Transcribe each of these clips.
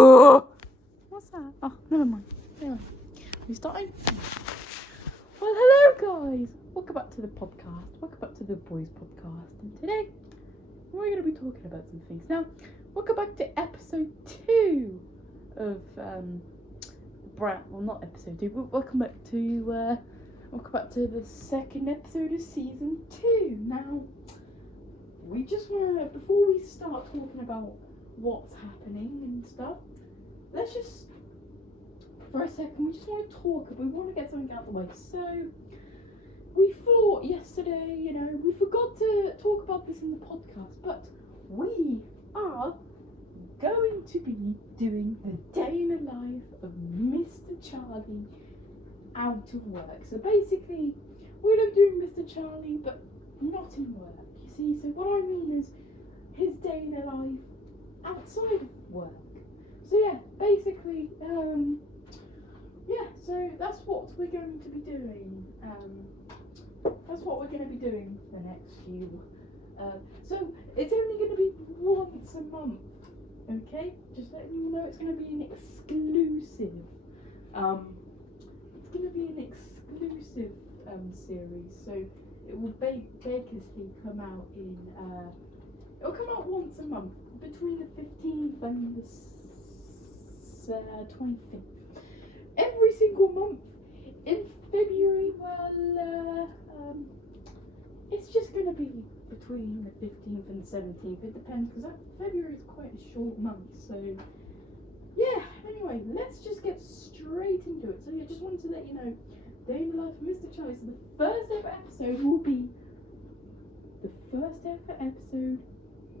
What's that? Oh, never mind. Anyway, we starting. Well, hello guys. Welcome back to the podcast. Welcome back to the Boys Podcast. And today we're going to be talking about some things. Now, welcome back to episode 2 of well, not episode 2, but welcome back to the second episode of season 2. Now, we just want to, before we start talking about what's happening and stuff, let's just, for a second, we just want to talk, we want to get something out of the way. So, we thought yesterday, we forgot to talk about this in the podcast, but we are going to be doing the day in the life of Mr. Charlie out of work. So basically, we're going to be doing Mr. Charlie, but not in work, you see. So what I mean is his day in the life outside of work. So yeah, basically, so that's what we're going to be doing. That's what we're going to be doing for the next few. So it's only going to be once a month, okay? Just letting you know, it's going to be an exclusive. It's going to be an exclusive series. So it will basically come out in. It'll come out once a month between the 15th and the 25th. Every single month. In February, it's just going to be between the 15th and the 17th. It depends, because February is quite a short month. So, yeah, anyway, let's just get straight into it. So, yeah, just wanted to let you know, Day in the Life of Mr. Charlie. So, the first ever episode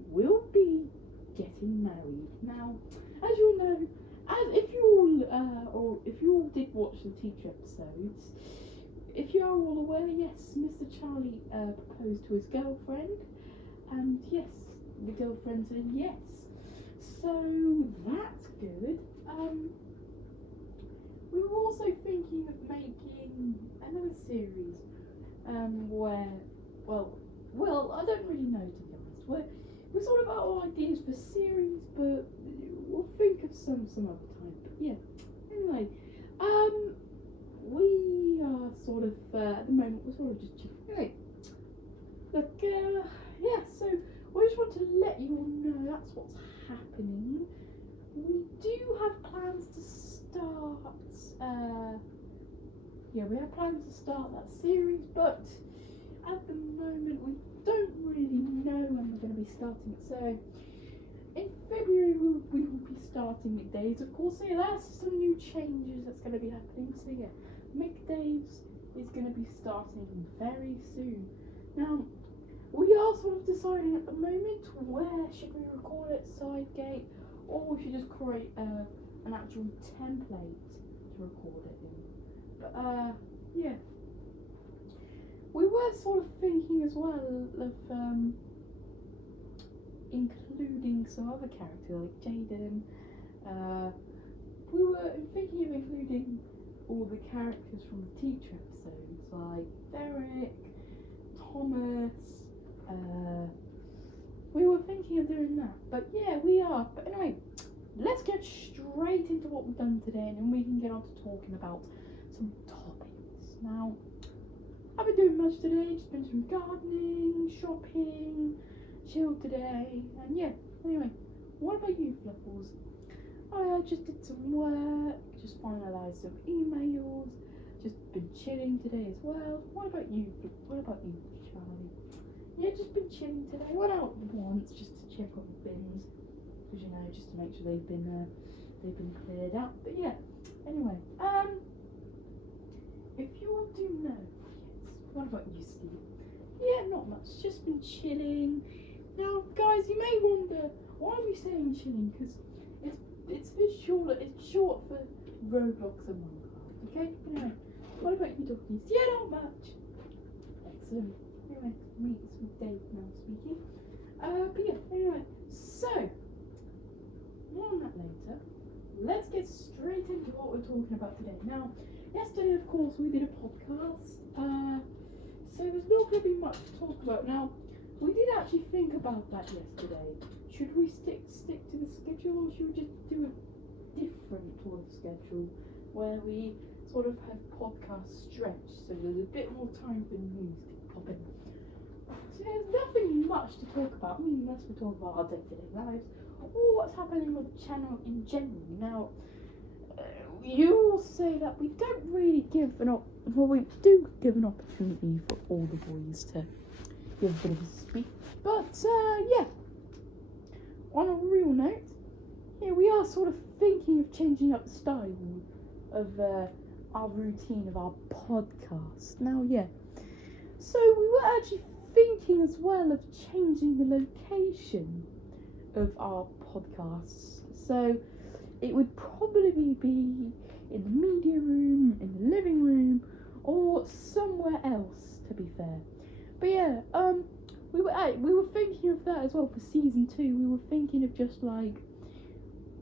will be getting married. Now, as you all know, if you all did watch the teacher episodes, if you are all aware, yes, Mr. Charlie proposed to his girlfriend, and yes, the girlfriend said yes. So that's good. We were also thinking of making another series, where, I don't really know, to be honest. We're sort of out of ideas for series, but we'll think of some other time. But yeah, anyway, we are sort of, at the moment, we're sort of just chilling. Anyway, look, so I just want to let you all know that's what's happening. We do have plans to start, we have plans to start that series, but at the moment we don't really know when we're going to be starting it. So in February we will be starting McDave's, of course. So yeah, that's some new changes that's going to be happening. So yeah, McDave's is going to be starting very soon. Now, we are sort of deciding at the moment where should we record it, Sidegate, or we should just create an actual template to record it in. But yeah, we were sort of thinking as well of including some other character like Jaden. We were thinking of including all the characters from the teacher episodes, like Derek, Thomas. We were thinking of doing that, but yeah, we are. But anyway, let's get straight into what we've done today, and then we can get on to talking about some topics. Now, I haven't been doing much today, just been some gardening, shopping, chilled today, and yeah, anyway, what about you, Fluffles? I just did some work, just finalised some emails, just been chilling today as well. What about you, Charlie? Yeah, just been chilling today. Went out once just to check on the bins, because just to make sure they've been cleared out. But yeah, anyway, if you all do know, yes. What about you, Steve? Yeah, not much. Just been chilling. Now, guys, you may wonder why are we saying chilling? Because it's short for Roblox and Minecraft. Okay. Anyway, what about you, doggies? Yeah, not much. Excellent. Anyway, it's with Dave now speaking. But yeah, anyway, so more on that later. Let's get straight into what we're talking about today. Now, yesterday, of course, we did a podcast. So there's not going to be much to talk about. Now, we did actually think about that yesterday. Should we stick to the schedule, or should we just do it sort of schedule where we sort of have podcasts stretched, so there's a bit more time for news to pop in. So there's nothing much to talk about, I mean, unless we talk about our day-to-day lives or what's happening with the channel in general. Now, you all say that we don't really give we do give an opportunity for all the boys to give a bit of a speech, but yeah, on a real note, yeah, we are sort of thinking of changing up the style of our routine of our podcast. Now, yeah, so we were actually thinking as well of changing the location of our podcasts. So it would probably be in the media room, in the living room, or somewhere else, to be fair. But yeah, we were thinking of that as well for season 2. We were thinking of just like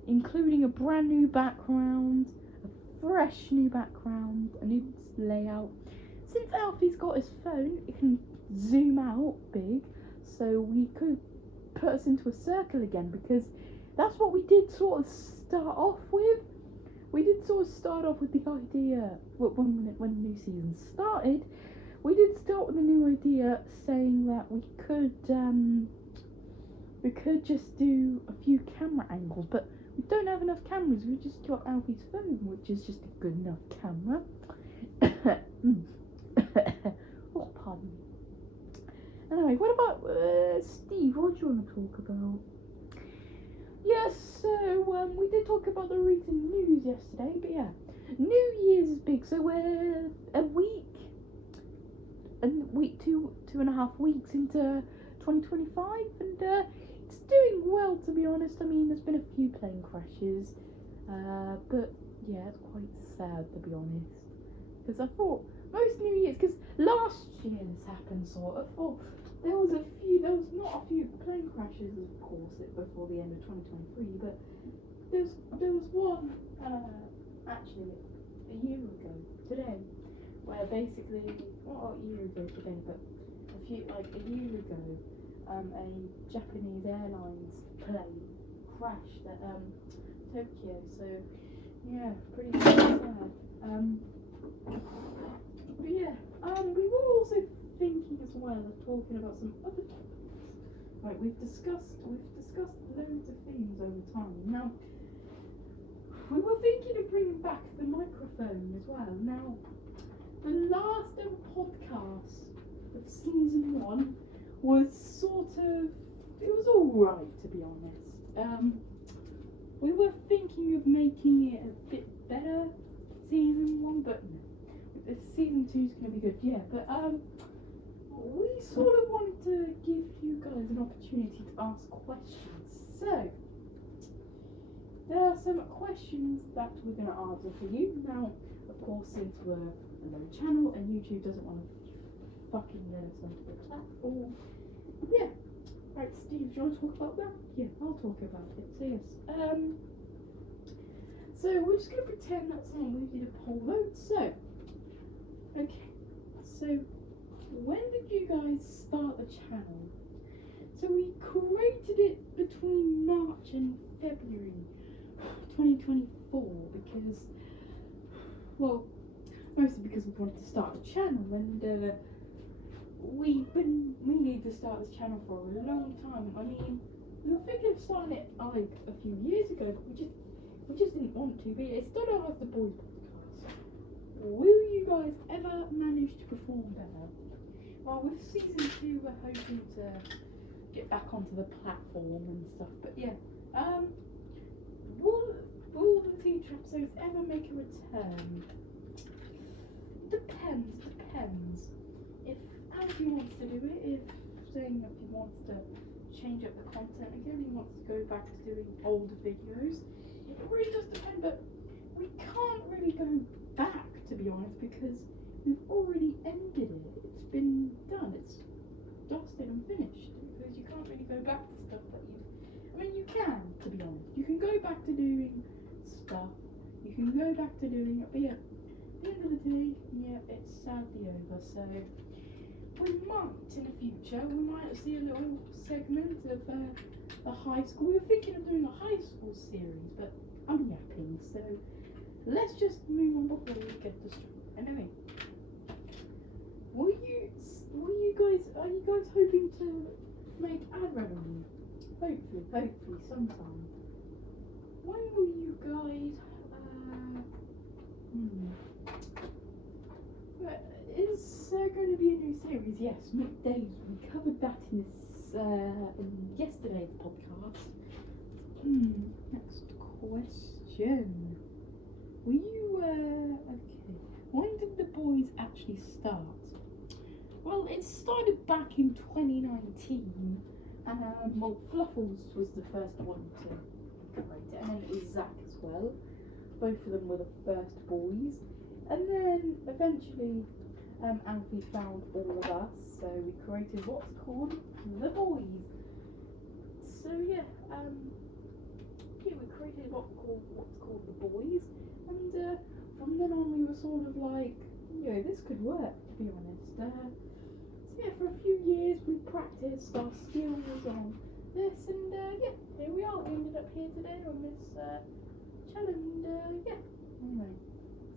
including a brand new background, a fresh new background, a new layout. Since Alfie's got his phone, it can zoom out big, so we could put us into a circle again, because that's what we did sort of start off with. We did sort of start off with the idea when the new season started. We did start with a new idea saying that we could just do a few camera angles, but we don't have enough cameras. We just got Alfie's phone, which is just a good enough camera. Oh, pardon me. Anyway, what about Steve? What do you want to talk about? Yes, so we did talk about the recent news yesterday, but yeah, New Year's is big, so we're a week, 2.5 weeks into 2025, and it's doing well, to be honest. I mean, there's been a few plane crashes, but yeah, it's quite sad, to be honest, because I thought most New Year's, because last year this happened sort of, there was not a few plane crashes, of course, before the end of 2023, but there was one, actually, a year ago today, where basically, not a year ago today, but a year ago, a Japanese Airlines plane crashed at Tokyo, so yeah, pretty sad. But yeah, we were also thinking as well of talking about some other topics. Right, we've discussed loads of things over time. Now, we were thinking of bringing back the microphone as well. Now, the last ever podcast of season 1 was it was alright, to be honest. We were thinking of making it a bit better, season 1, but no. Season 2 is going to be good, yeah, but we sort of wanted to give you guys an opportunity to ask questions. So, there are some questions that we're going to answer for you. Now, of course, since we're a low channel and YouTube doesn't want to fucking let us onto the platform, yeah. Right, Steve, do you want to talk about that? Yeah, I'll talk about it. So yes, so we're just going to pretend that we did a poll vote. So, okay, so when did you guys start the channel? So we created it between March and February 2024 because, well, mostly because we wanted to start the channel, and we needed to start this channel for a long time. I mean, we were thinking of starting it like a few years ago, but we just didn't want to. But it started out as the boys podcast. Will you guys ever manage to perform better? Well, with season 2, we're hoping to get back onto the platform and stuff. But yeah, will the future episodes ever make a return? Depends. If Alfie wants to do it, if he wants to change up the content again, he wants to go back to doing older videos, it really does depend, but we can't really go back, to be honest, because we've already ended it. It's been done, it's dusted and finished, because you can't really go back to stuff that you can, to be honest. You can go back to doing stuff, you can go back to doing it, but yeah, at the end of the day, yeah, it's sadly over, so we might in the future, we might see a little segment of the high school. We were thinking of doing a high school series, but I'm yapping, so let's just move on before we get distracted. Anyway, are you guys hoping to make ad revenue? Hopefully sometime. When will you guys, is there going to be a new series? Yes, McDays. We covered that in yesterday's podcast. Next question. Were you, okay. When did The Boys actually start? Well, it started back in 2019. Well, Fluffles was the first one to create it, and then it was Zach as well. Both of them were the first boys. And then eventually, Alfie found all of us, so we created what's called The Boys. So yeah, we created what's called The Boys, and from then on we were sort of like, this could work, to be honest. So yeah, for a few years we practiced our skills on this, and here we are. We ended up here today on this challenge. Anyway,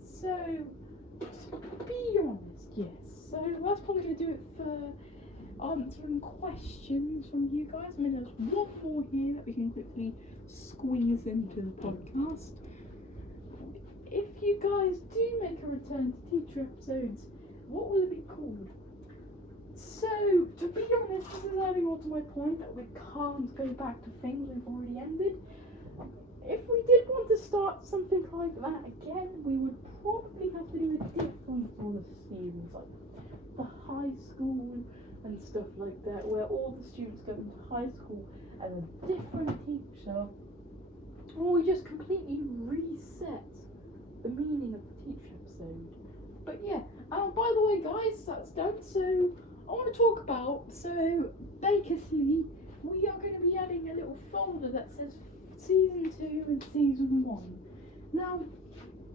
so to be honest, yes. So that's probably gonna do it for answering questions from you guys. I mean, there's one more here that we can quickly squeeze into the podcast. If you guys do make a return to teacher episodes, what will it be called? So, to be honest, this is adding on to my point that we can't go back to things we've already ended. If we did want to start something like that again, we would probably have to do a different sort of series, like the high school and stuff like that, where all the students go into high school as a different teacher, or we just completely reset the meaning of the teacher episode. But yeah, by the way guys, that's done. So I want to talk about, basically we are going to be adding a little folder that says Season 2 and Season 1. Now,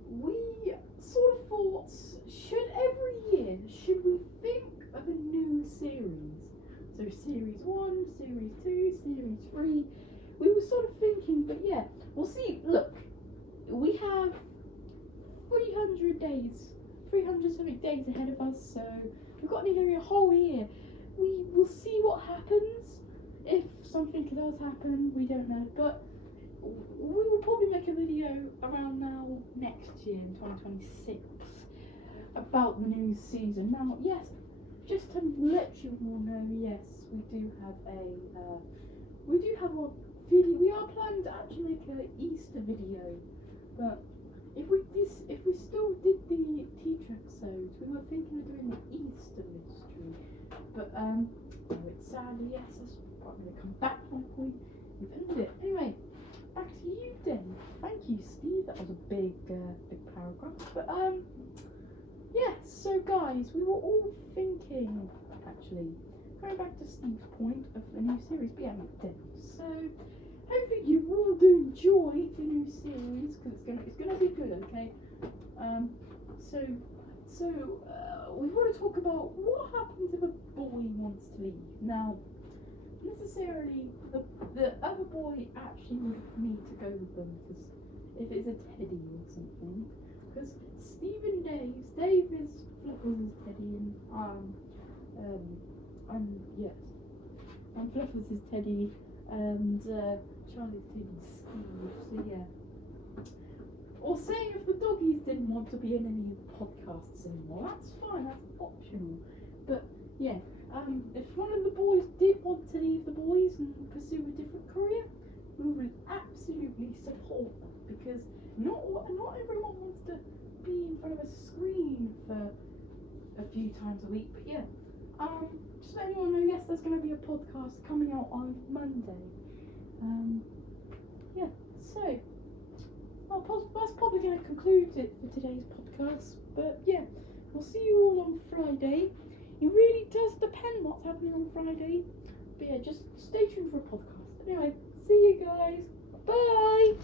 we sort of thought, should we think of a new series? So Series 1, Series 2, Series 3, we were sort of thinking, but yeah, we'll see. Look, we have 300 something days ahead of us, so we've got nearly a whole year. We will see what happens. If something does happen, we don't know, but we will probably make a video around now next year in 2026 about the new season. Now, yes, just to let you all know, yes, we do have a video. We are planning to actually make an Easter video, but if we still did the teacher episodes, we were thinking of doing the Easter mystery. But it's sadly, yes, I'm going to come back to my point. We've ended it. Anyway, back to you then. Thank you, Steve. That was a big paragraph. But yeah. So guys, we were all thinking, actually, going back to Steve's point of a new series. But yeah, then. So hopefully you all do enjoy the new series, because it's gonna be good. Okay. So we want to talk about what happens if a boy wants to leave. Now, necessarily, the other boy actually would need to go with them, because if it's a Teddy or something, because Dave is Fluffles' Teddy, and Fluffles is Teddy, and Charlie's Teddy's Steve. So yeah. Or saying if the doggies didn't want to be in any of the podcasts anymore, that's fine, that's optional. But yeah, if one of the boys did want to leave the boys and pursue a different career, we would absolutely support them, because not everyone wants to be in front of a screen for a few times a week. But yeah, just letting you all know, yes, there's going to be a podcast coming out on Monday. Yeah, so that's probably going to conclude it for today's podcast. But yeah, we'll see you all on Friday. It really does depend what's happening on Friday. But yeah, just stay tuned for a podcast. Anyway, see you guys. Bye!